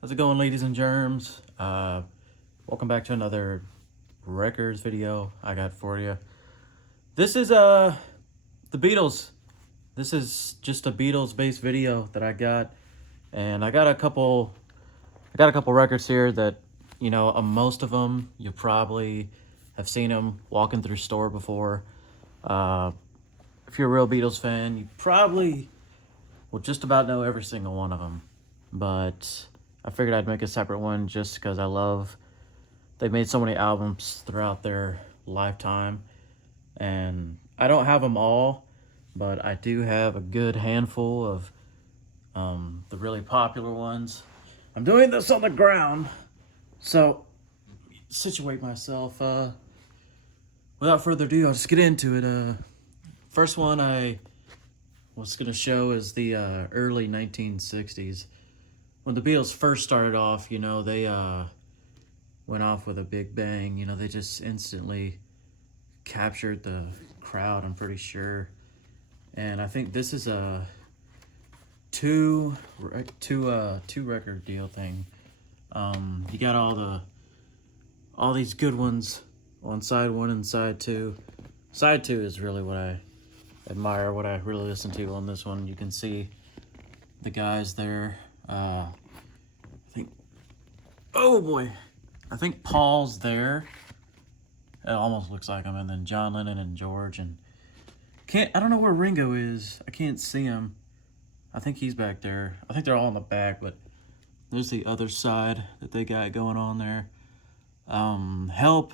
How's it going, ladies and germs? Welcome back to another records video I got for you. This is the Beatles. This is just a Beatles based video that I got, and I got a couple records here that most of them you probably have seen them walking through store before. Uh, if you're a real Beatles fan, you probably will just about know every single one of them, but I figured I'd make a separate one just because they've made so many albums throughout their lifetime, and I don't have them all, but I do have a good handful of the really popular ones. I'm doing this on the ground, so situate myself. Without further ado, I'll just get into it. First one I was going to show is the early 1960s. When the Beatles first started off, they went off with a big bang. They just instantly captured the crowd, I'm pretty sure. And I think this is a two record deal thing. You got all these good ones on side one and side two. Side two is really what I admire, what I really listen to on this one. You can see the guys there. I think Paul's there. It almost looks like him, and then John Lennon and George, and I don't know where Ringo is. I can't see him. I think he's back there. I think they're all in the back, but there's the other side that they got going on there. Help.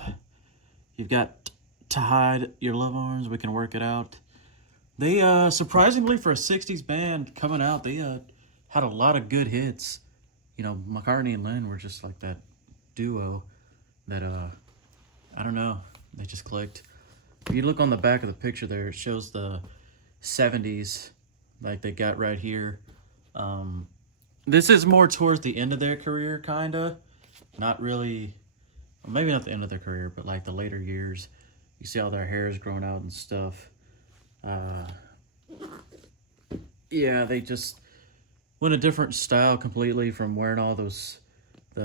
You've got To Hide Your Love Arms, We Can Work It Out. They surprisingly for a 60s band coming out, they had a lot of good hits. McCartney and Lennon were just like that duo that I don't know, they just clicked. If you look on the back of the picture there, it shows the 70s like they got right here. This is more towards the end of their career, kinda. Not really, well, maybe not the end of their career, but like the later years. You see all their hair is growing out and stuff. Yeah, they just went a different style completely from wearing all the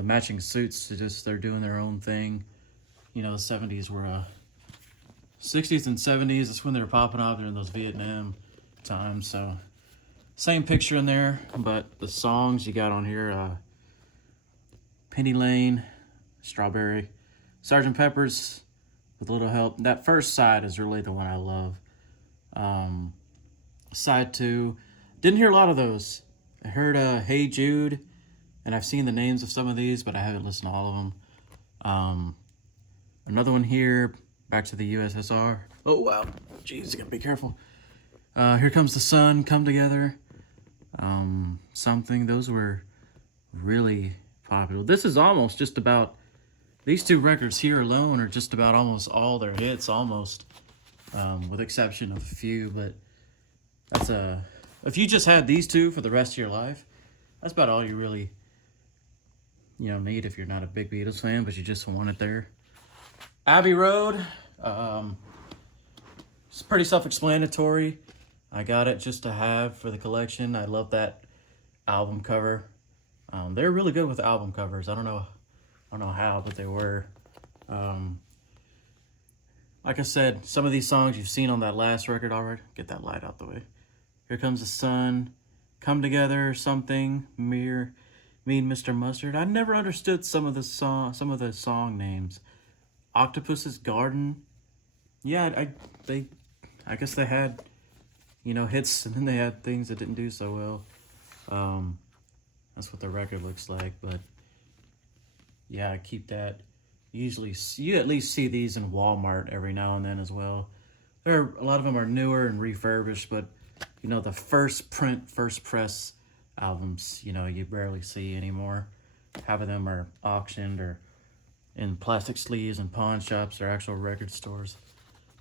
matching suits to just they're doing their own thing. The 70s were 60s and 70s. That's when they were popping off during those Vietnam times. So same picture in there, but the songs you got on here: Penny Lane, Strawberry, Sergeant Pepper's, With a Little Help. That first side is really the one I love. Side two, didn't hear a lot of those. I heard Hey Jude, and I've seen the names of some of these, but I haven't listened to all of them. Another one here, Back to the USSR. Oh, wow. Jeez, you gotta be careful. Here Comes the Sun, Come Together. Something. Those were really popular. This is almost just about, these two records here alone are just about almost all their hits, almost. With exception of a few, but that's if you just had these two for the rest of your life, that's about all you really need if you're not a big Beatles fan, but you just want it there. Abbey Road, it's pretty self-explanatory. I got it just to have for the collection. I love that album cover. They're really good with album covers. I don't know how, but they were. Like I said, some of these songs you've seen on that last record already. Get that light out the way. Here Comes the Sun, Come Together, Something, Me and Mr. Mustard. I never understood some of the song names. Octopus's Garden. Yeah, I guess they had, hits, and then they had things that didn't do so well. That's what the record looks like, but yeah, I keep that. Usually, you at least see these in Walmart every now and then as well. A lot of them are newer and refurbished, but the first press albums, you barely see anymore. Half of them are auctioned or in plastic sleeves in pawn shops or actual record stores.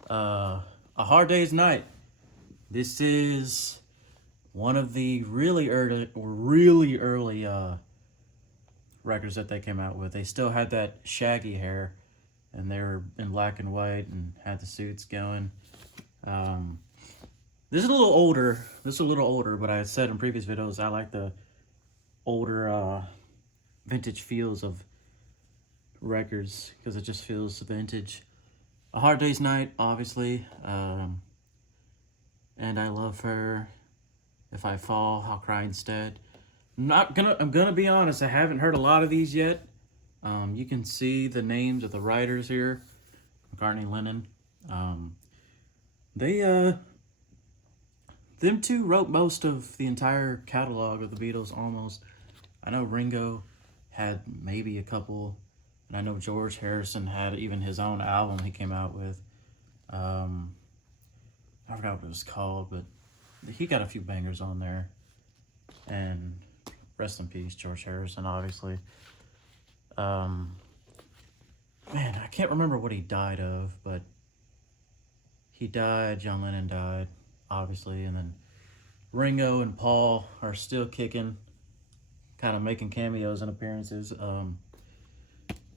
A Hard Day's Night. This is one of the really early records that they came out with. They still had that shaggy hair, and they were in black and white and had the suits going. This is a little older, but I said in previous videos I like the older vintage feels of records because it just feels vintage. A Hard Day's Night, obviously, and I Love Her. If I Fall, I'll Cry Instead. I'm gonna be honest. I haven't heard a lot of these yet. You can see the names of the writers here: McCartney, Lennon. They them two wrote most of the entire catalog of the Beatles. Almost. I know Ringo had maybe a couple, and I know George Harrison had even his own album he came out with. I forgot what it was called, but he got a few bangers on there. And rest in peace, George Harrison, obviously. Man, I can't remember what he died of, but he died, John Lennon died, obviously, and then Ringo and Paul are still kicking, kind of making cameos and appearances.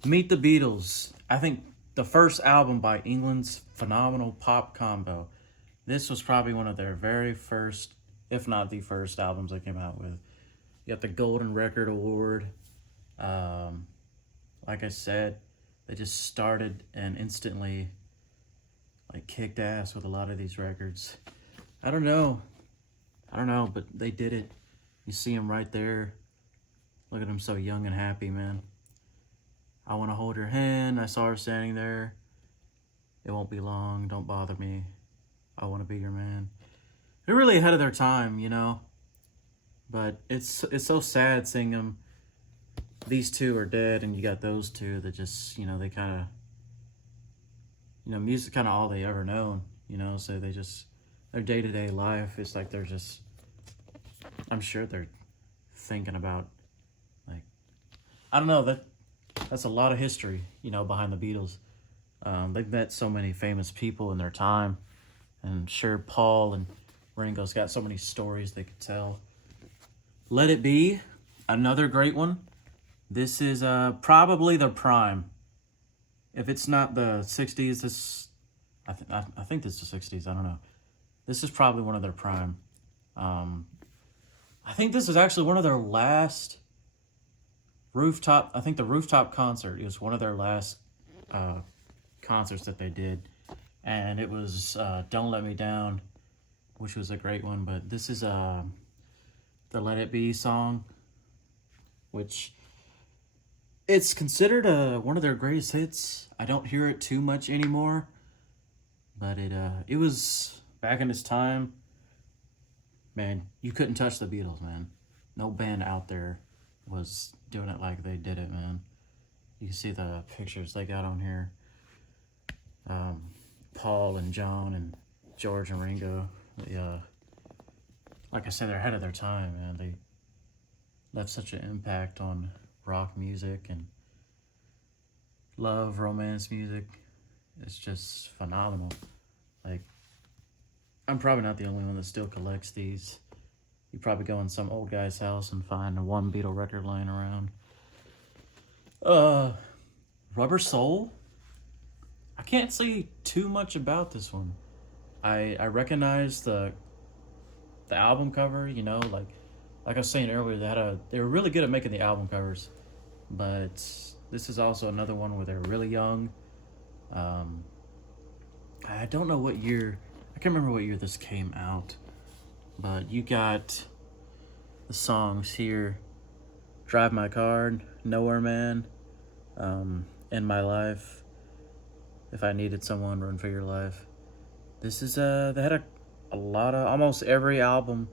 Meet the Beatles. I think the first album by England's phenomenal pop combo. This was probably one of their very first, if not the first, albums they came out with. You got the Golden Record Award. Like I said, they just started and instantly kicked ass with a lot of these records. I don't know, but they did it. You see them right there. Look at them, so young and happy, man. I Want to Hold Your Hand. I Saw Her Standing There. It Won't Be Long. Don't Bother Me. I Want to Be Your Man. They're really ahead of their time, you know. But it's so sad seeing them. These two are dead, and you got those two that just, they kind of, music's kind of all they ever known, so they just, their day-to-day life, it's like they're just, I'm sure they're thinking about, I don't know, that's a lot of history, behind the Beatles. They've met so many famous people in their time, and sure, Paul and Ringo's got so many stories they could tell. Let It Be, another great one. This is probably the prime. If it's not the 60s, I think this is the 60s, I don't know. This is probably one of their prime. I think this is actually one of their last the rooftop concert. It was one of their last concerts that they did. And it was Don't Let Me Down, which was a great one. But this is the Let It Be song, which it's considered one of their greatest hits. I don't hear it too much anymore, but it was back in its time. Man, you couldn't touch the Beatles, man. No band out there was doing it like they did it, man. You can see the pictures they got on here. Paul and John and George and Ringo. Like I said, they're ahead of their time, man. They left such an impact on rock music and love, romance music. It's just phenomenal. I'm probably not the only one that still collects these. You probably go in some old guy's house and find a one Beatle record laying around. Rubber Soul. I can't say too much about this one. I recognize the album cover, like I was saying earlier, they were really good at making the album covers. But this is also another one where they're really young. I don't know what year, I can't remember what year this came out. But you got the songs here: Drive My Car, Nowhere Man, In My Life, If I Needed Someone, Run For Your Life. This is, they had a lot of, almost every album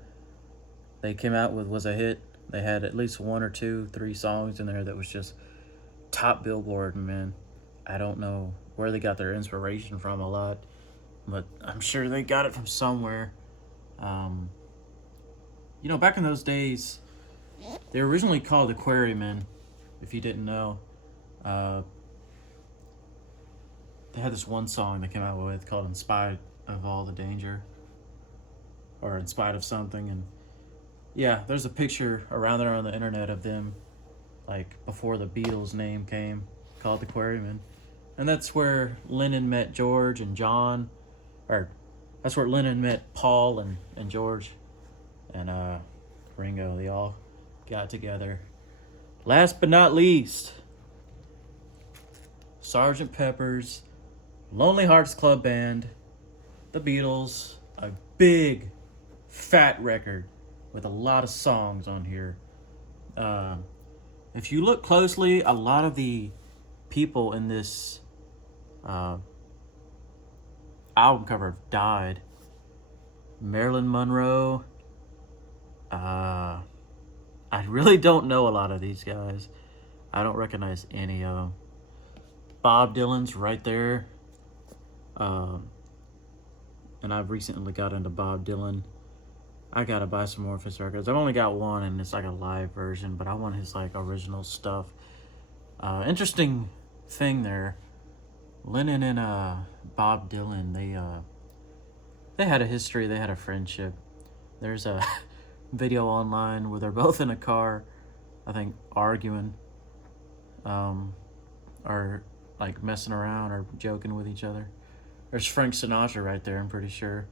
they came out with was a hit. They had at least 1 or 2, 3 songs in there that was just top Billboard, man. I don't know where they got their inspiration from a lot, but I'm sure they got it from somewhere. Back in those days, they were originally called the Quarrymen, if you didn't know. They had this one song they came out with called In Spite of All the Danger, or In Spite of Something, and yeah, there's a picture around there on the internet of them, before the Beatles name came, called the Quarrymen. And that's where Lennon met George and John, or that's where Lennon met Paul and George and Ringo. They all got together last but not least, Sgt. Pepper's Lonely Hearts Club Band, the Beatles, a big, fat record with a lot of songs on here. If you look closely, a lot of the people in this album cover have died. Marilyn Monroe. I really don't know a lot of these guys. I don't recognize any of them. Bob Dylan's right there. And I've recently got into Bob Dylan. I gotta buy some more of his records. I've only got one, and it's like a live version, but I want his like original stuff. Interesting thing there. Lennon and Bob Dylan, they had a history. They had a friendship. There's a video online where they're both in a car, I think, arguing, or like messing around or joking with each other. There's Frank Sinatra right there, I'm pretty sure.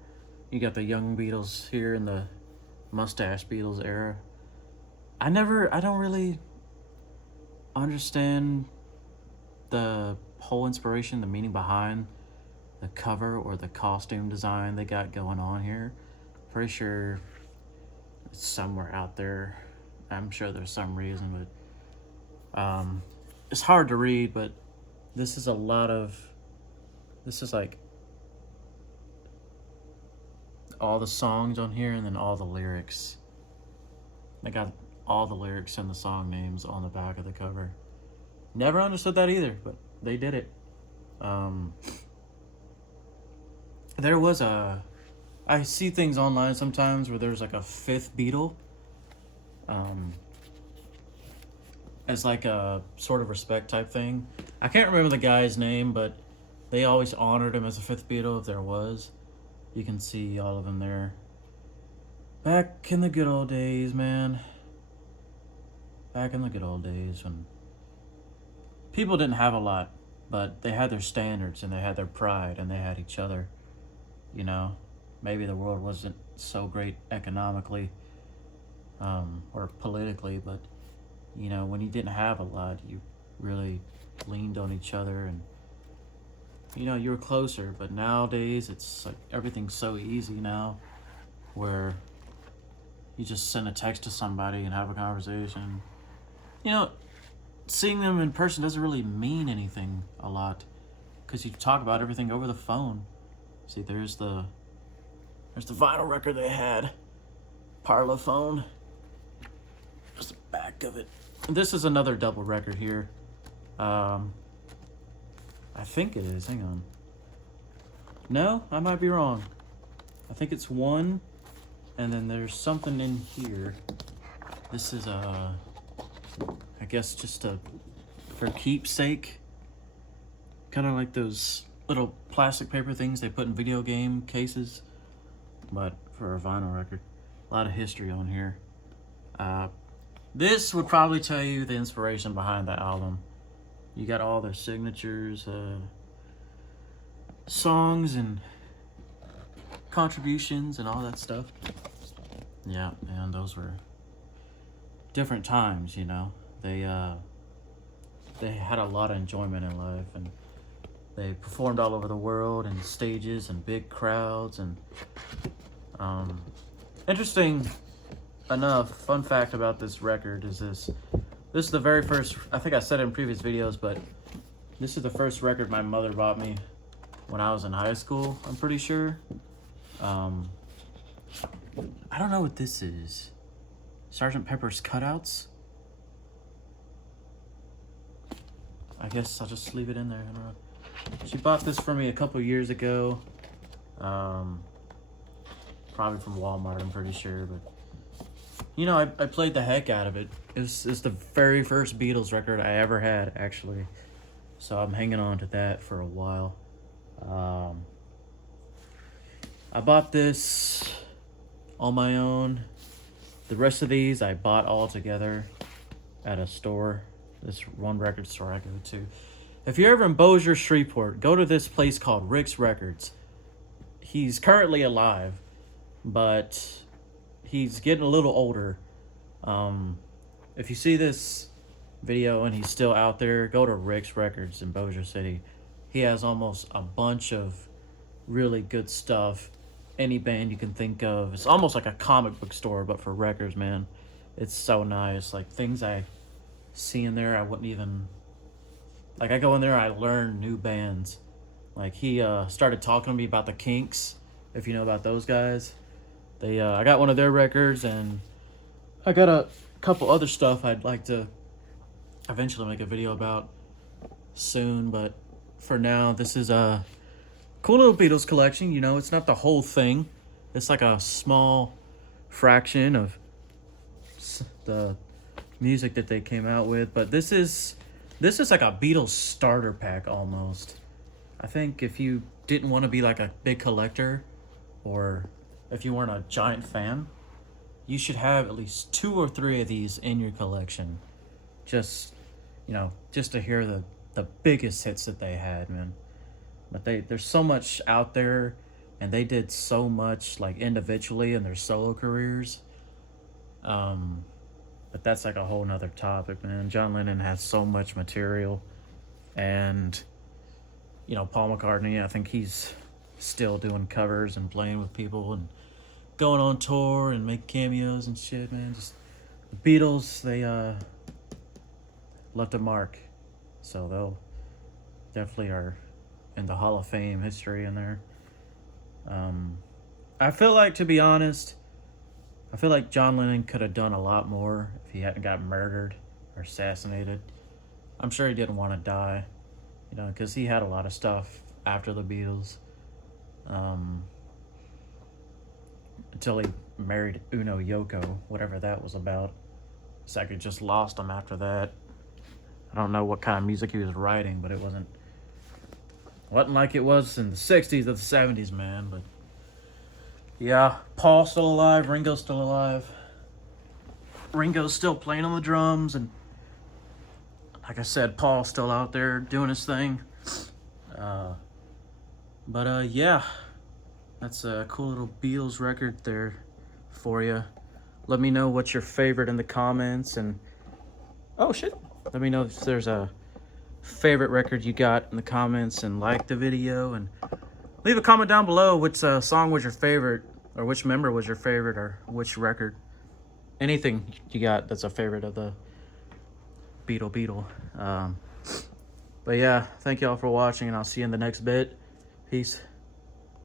You got the young Beatles here in the mustache Beatles era. I don't really understand the whole inspiration, the meaning behind the cover or the costume design they got going on here. Pretty sure it's somewhere out there. I'm sure there's some reason, but it's hard to read, but this is like all the songs on here and then all the lyrics. They got all the lyrics and the song names on the back of the cover. Never understood that either, but they did it. There was I see things online sometimes where there's like a fifth Beatle, as like a sort of respect type thing. I can't remember the guy's name, but they always honored him as a fifth Beatle if there was. You can see all of them there. Back in the good old days, man. Back in the good old days when people didn't have a lot, but they had their standards and they had their pride and they had each other. You know, maybe the world wasn't so great economically, or politically, but you know, when you didn't have a lot, you really leaned on each other and you know, you were closer. But nowadays it's like everything's so easy now where you just send a text to somebody and have a conversation. You know, seeing them in person doesn't really mean anything a lot because you talk about everything over the phone. See, there's the vinyl record they had, Parlophone. There's the back of it. And this is another double record here. I think it is. Hang on. No, I might be wrong. I think it's one, and then there's something in here. This is I guess just for keepsake. Kind of like those little plastic paper things they put in video game cases, but for a vinyl record. A lot of history on here. This would probably tell you the inspiration behind the album. You got all their signatures, songs and contributions and all that stuff. Yeah, and those were different times, you know. They had a lot of enjoyment in life, and they performed all over the world in stages and big crowds. And interesting enough, fun fact about this record is this is the very first, I think I said it in previous videos, but this is the first record my mother bought me when I was in high school, I'm pretty sure. I don't know what this is. Sgt. Pepper's Cutouts? I guess I'll just leave it in there. I don't know. She bought this for me a couple years ago. Probably from Walmart, I'm pretty sure, but you know, I played the heck out of it. It's the very first Beatles record I ever had, actually. So I'm hanging on to that for a while. I bought this on my own. The rest of these I bought all together at a store. This one record store I go to. If you're ever in Bossier, Shreveport, go to this place called Rick's Records. He's currently alive, but he's getting a little older. If you see this video and he's still out there, go to Rick's Records in Bossier City. He has almost a bunch of really good stuff. Any band you can think of. It's almost like a comic book store, but for records, man. It's so nice. Like, things I see in there, I wouldn't even... Like, I go in there, I learn new bands. Like, he started talking to me about the Kinks, if you know about those guys. I got one of their records, and I got a couple other stuff I'd like to eventually make a video about soon, but for now, this is a cool little Beatles collection. You know, it's not the whole thing. It's like a small fraction of the music that they came out with, but this is like a Beatles starter pack almost. I think if you didn't want to be like a big collector, or if you weren't a giant fan, you should have at least 2 or 3 of these in your collection. Just, you know, just to hear the biggest hits that they had, man. But there's so much out there, and they did so much like individually in their solo careers. But that's like a whole nother topic, man. John Lennon has so much material, and you know, Paul McCartney, I think he's still doing covers and playing with people and going on tour and making cameos and shit, man. Just the Beatles, they left a mark, so they'll definitely are in the Hall of Fame history in there. I feel like, to be honest, I feel like John Lennon could have done a lot more if he hadn't got murdered or assassinated. I'm sure he didn't want to die, you know, because he had a lot of stuff after the Beatles. Until he married Uno Yoko, whatever that was about. It's like he just lost him after that. I don't know what kind of music he was writing, but it wasn't like it was in the 60s or the 70s, man. But yeah, Paul's still alive, Ringo's still alive. Ringo's still playing on the drums, and like I said, Paul's still out there doing his thing. Yeah, that's a cool little Beatles record there for you. Let me know what's your favorite in the comments, and oh shit, let me know if there's a favorite record you got in the comments, and like the video, and leave a comment down below which song was your favorite, or which member was your favorite, or which record. Anything you got that's a favorite of the Beatle. But yeah, thank y'all for watching, and I'll see you in the next bit. Peace.